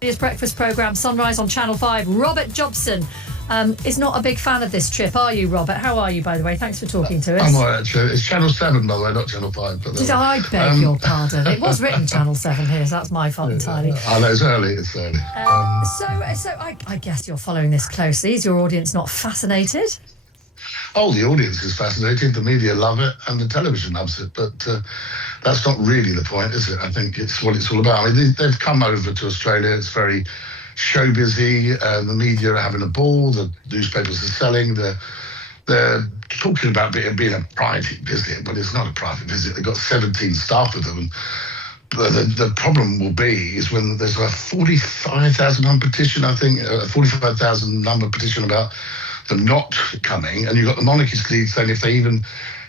His breakfast programme, Sunrise on Channel 5. Robert Jobson is not a big fan of this trip, are you, Robert? How are you, by the way? Thanks for talking to us. I'm all right, actually. It's Channel 7, by the way, not Channel 5. But I beg your pardon. It was written Channel 7 here, so that's my fault entirely. I know, it's early. So I guess you're following this closely. Is your audience not fascinated? Oh, the audience is fascinated. The media love it, and the television loves it. But that's not really the point, is it? I think it's what it's all about. I mean, they've come over to Australia. It's very show busy. The media are having a ball. The newspapers are selling. They're talking about it being a private visit, but it's not a private visit. They've got 17 staff with them. And the problem will be is when there's a 45,000 number petition, I think, a 45,000 number petition about them not coming, and you've got the monarchist lead saying if they even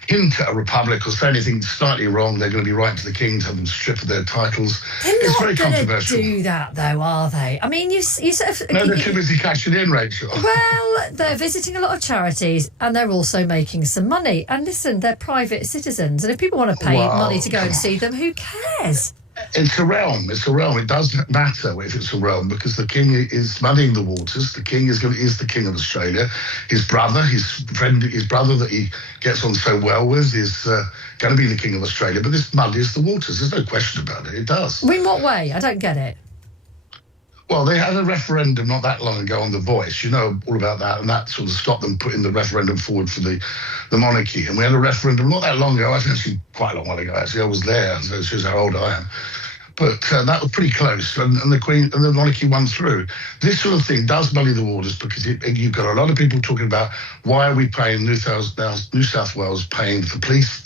hint at a republic or say anything slightly wrong, they're going to be writing to the king to have them stripped of their titles. They're not going to do that, though, are they? I mean, you sort of... No, they're too busy cashing in, Rachel. Well, they're visiting a lot of charities, and they're also making some money. And listen, they're private citizens, and if people want to pay money to go and see them, who cares? It's a realm. It's a realm. It does matter if it's a realm because the king is muddying the waters. The king is the king of Australia. His brother, his brother that he gets on so well with is going to be the king of Australia. But this muddies the waters. There's no question about it. It does. In what way? I don't get it. Well, they had a referendum not that long ago on The Voice. You know all about that, and that sort of stopped them putting the referendum forward for the monarchy. And we had a referendum not that long ago. I think actually quite a long while ago. Actually, I was there, so it shows how old I am. But that was pretty close, and the Queen and the monarchy won through. This sort of thing does muddy the waters because you've got a lot of people talking about why are we paying New South Wales paying for police.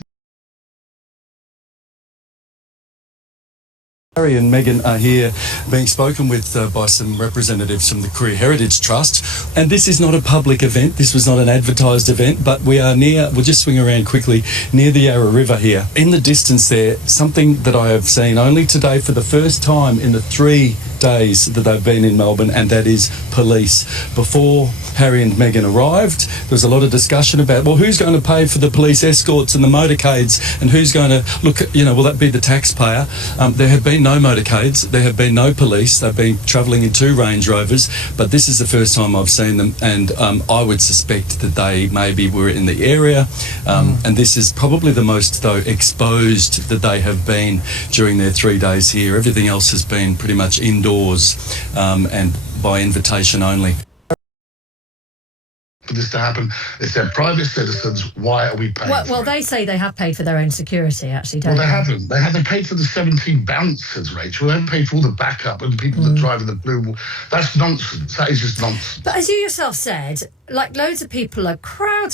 Harry and Meghan are here being spoken with by some representatives from the Career Heritage Trust. And this is not a public event. This was not an advertised event, but we are we'll just swing around quickly, near the Yarra River here. In the distance there, something that I have seen only today for the first time in the 3 days that they've been in Melbourne, and that is police. Before Harry and Meghan arrived, there was a lot of discussion about, well, who's going to pay for the police escorts and the motorcades, and who's going to look at, will that be the taxpayer? There have been no motorcades, there have been no police, they've been travelling in 2 Range Rovers, but this is the first time I've seen them, and I would suspect that they maybe were in the area, and this is probably the most, though, exposed that they have been during their 3 days here. Everything else has been pretty much indoors and by invitation only. For this to happen, if they're private citizens, why are we paying? Well, they say they have paid for their own security, actually, don't they? Well, they haven't. They paid for the 17 bouncers, Rachel. They haven't paid for all the backup and the people that drive in the blue. That's nonsense. That is just nonsense. But as you yourself said, like crowds of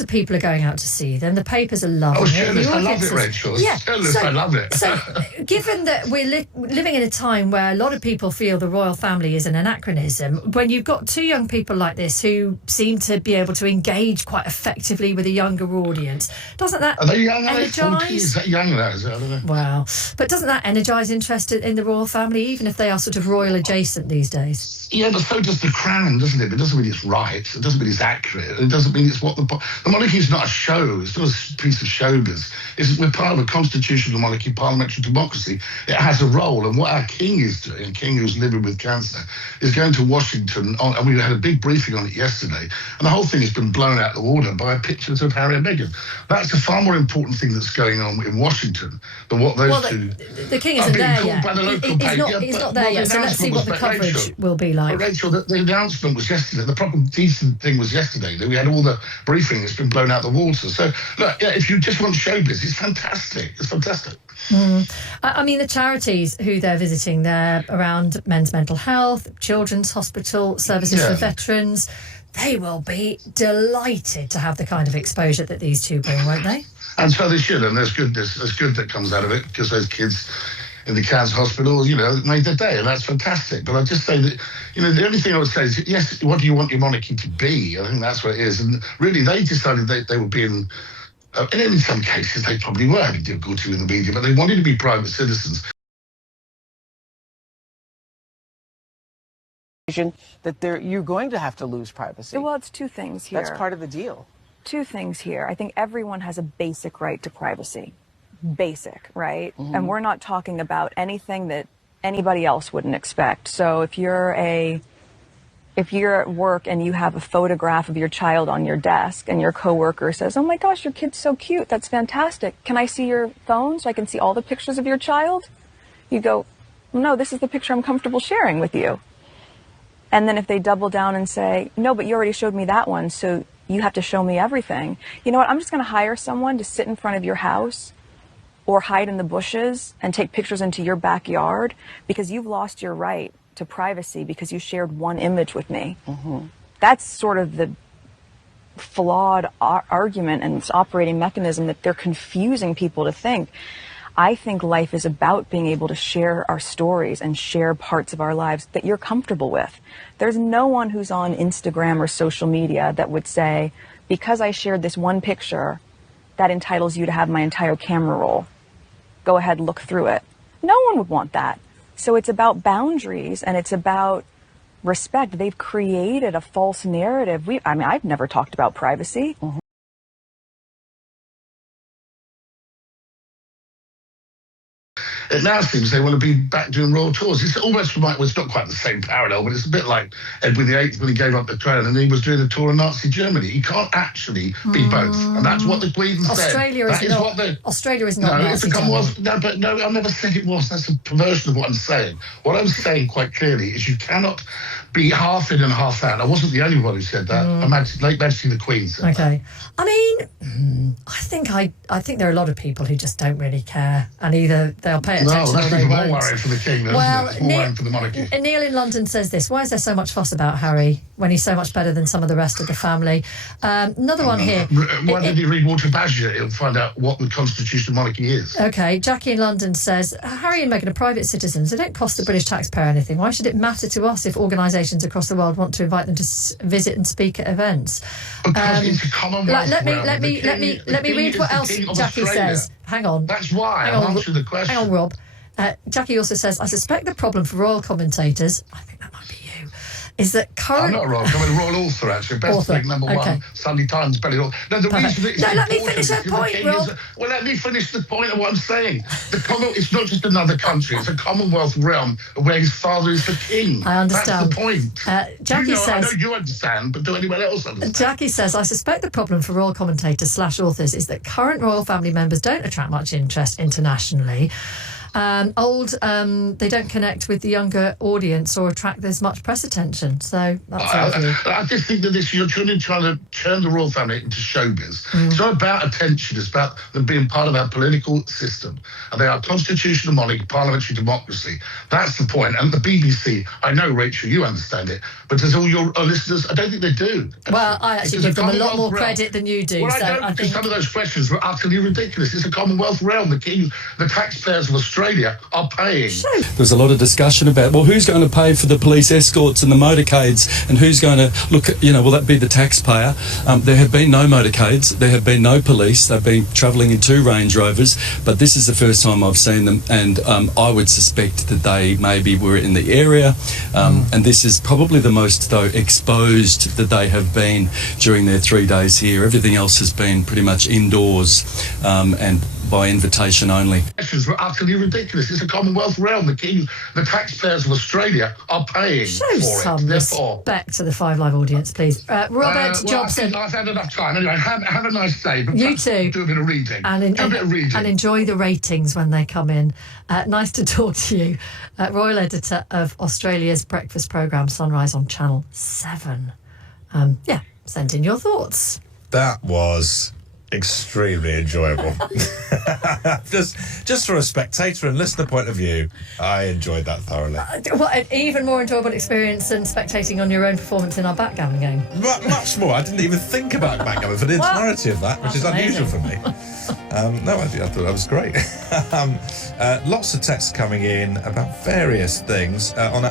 people are going out to see them. The papers are loving it. I love it, Rachel. Yeah, I love it. So, given that we're living in a time where a lot of people feel the royal family is an anachronism, when you've got 2 young people like this who seem to be able to engage quite effectively with a younger audience, doesn't that Are they young? energise? Is that young now? Is it? I don't know. Well, but doesn't that energise interest in the royal family, even if they are sort of royal adjacent these days? Yeah, but so does the crown, doesn't it? It doesn't mean it's right. It doesn't mean it's accurate. It doesn't mean it's what the monarchy is not a show. It's not a piece of showbiz. We're part of a constitutional monarchy, parliamentary democracy. It has a role, and what our king is doing, a king who's living with cancer, is going to Washington. And we had a big briefing on it yesterday, and the whole thing has been blown out of the water by pictures of Harry and Meghan. That's a far more important thing that's going on in Washington than what those two. The king isn't there yet. He's not there yet. So let's see what the coverage will be like. But Rachel, the announcement was yesterday. The proper decent thing was yesterday. That we had all the briefing. It's been blown out the water. So look, yeah, if you just want showbiz, it's fantastic. It's fantastic. I mean, the charities who they're visiting, they're around men's mental health, children's hospital, services for veterans. They will be delighted to have the kind of exposure that these 2 bring, won't they? And so they should, and there's good that comes out of it, because those kids in the cancer hospital, made their day, and that's fantastic. But I just say that, the only thing I would say is, yes, what do you want your monarchy to be? I think that's what it is. And really, they decided they were being, and in some cases, they probably were having difficulty with the media, but they wanted to be private citizens. That you're going to have to lose privacy. Well, it's 2 things here. That's part of the deal. 2 things here. I think everyone has a basic right to privacy. Basic, right? And we're not talking about anything that anybody else wouldn't expect. So if you're at work and you have a photograph of your child on your desk and your coworker says, "Oh my gosh, your kid's so cute. That's fantastic. Can I see your phone so I can see all the pictures of your child?" You go, "No, this is the picture I'm comfortable sharing with you." And then if they double down and say, "No, but you already showed me that one, so you have to show me everything." You know what? I'm just going to hire someone to sit in front of your house or hide in the bushes and take pictures into your backyard because you've lost your right to privacy because you shared one image with me. That's sort of the flawed argument and its operating mechanism that they're confusing people to think. I think life is about being able to share our stories and share parts of our lives that you're comfortable with. There's no one who's on Instagram or social media that would say, because I shared this one picture, that entitles you to have my entire camera roll. Go ahead, look through it. No one would want that. So it's about boundaries and it's about respect. They've created a false narrative. I've never talked about privacy. It now seems they want to be back doing royal tours. It's almost like, well, it's not quite the same parallel, but it's a bit like Edward VIII when he gave up the throne and he was doing a tour of Nazi Germany. He can't actually be both. And that's what the Queen said. Australia is not No, Nazi it's a Commonwealth. No, I never said it was. That's a perversion of what I'm saying. What I'm saying quite clearly is you cannot be half in and half out. I wasn't the only one who said that. Late Majesty the Queen said that. I mean, I think there are a lot of people who just don't really care, and either they'll pay attention No, that's or they even more won't. worrying for the King, though, Well, isn't it? It's more worrying for the monarchy. Neil in London says this: why is there so much fuss about Harry when he's so much better than some of the rest of the family? Another one here. Why did he read Walter Badger? He'll find out what the constitutional monarchy is. Okay, Jackie in London says, Harry and Meghan are private citizens. They don't cost the British taxpayer anything. Why should it matter to us if organisations across the world want to invite them to visit and speak at events? Because it's a Commonwealth. Let me read what else Jackie says. Hang on. That's why I'm answering the question. Hang on, Rob. Jackie also says, I suspect the problem for royal commentators, I think that might be you, is that current... I'm not royal, I'm a royal author, actually. Best thing, number one, Sunday Times, Belly Author. No, the reason it's let me finish that point, Rob. Well, let me finish the point of what I'm saying. The Commonwealth, it's not just another country, it's a Commonwealth realm where his father is the king. I understand. That's the point. Jackie says... I know you understand, but do anyone else understand? Jackie says, I suspect the problem for royal commentators / authors is that current royal family members don't attract much interest internationally. They don't connect with the younger audience or attract as much press attention. So that's our view. I just think that you're trying to turn the royal family into showbiz. It's not about attention. It's about them being part of our political system. And they are constitutional monarchy, parliamentary democracy. That's the point. And the BBC, I know, Rachel, you understand it, but as all your listeners, I don't think they do. Actually. Well, I actually give them a lot more credit than you do. Well, so I don't, I because think some of those questions were utterly ridiculous. It's a Commonwealth realm. The taxpayers of Australia are paying. There's a lot of discussion about, well, who's going to pay for the police escorts and the motorcades, and who's going to look at, will that be the taxpayer? There have been no motorcades, there have been no police, they've been travelling in 2 Range Rovers, but this is the first time I've seen them, and I would suspect that they maybe were in the area, and this is probably the most, though, exposed that they have been during their 3 days here. Everything else has been pretty much indoors, and by invitation only. Questions were utterly ridiculous. It's a Commonwealth realm. The taxpayers of Australia are paying show for some it. Therefore, respect to the 5 Live audience, please. Robert Jobson. I've had enough time. Anyway, have a nice day. But You too. Do a bit of reading. And enjoy the ratings when they come in. Nice to talk to you. Royal Editor of Australia's breakfast programme, Sunrise on Channel 7. Send in your thoughts. That was extremely enjoyable. just from a spectator and listener point of view, I enjoyed that thoroughly. What an even more enjoyable experience than spectating on your own performance in our backgammon game. Much more. I didn't even think about backgammon for the entirety of that, which is unusual for me. I thought that was great. Lots of texts coming in about various things on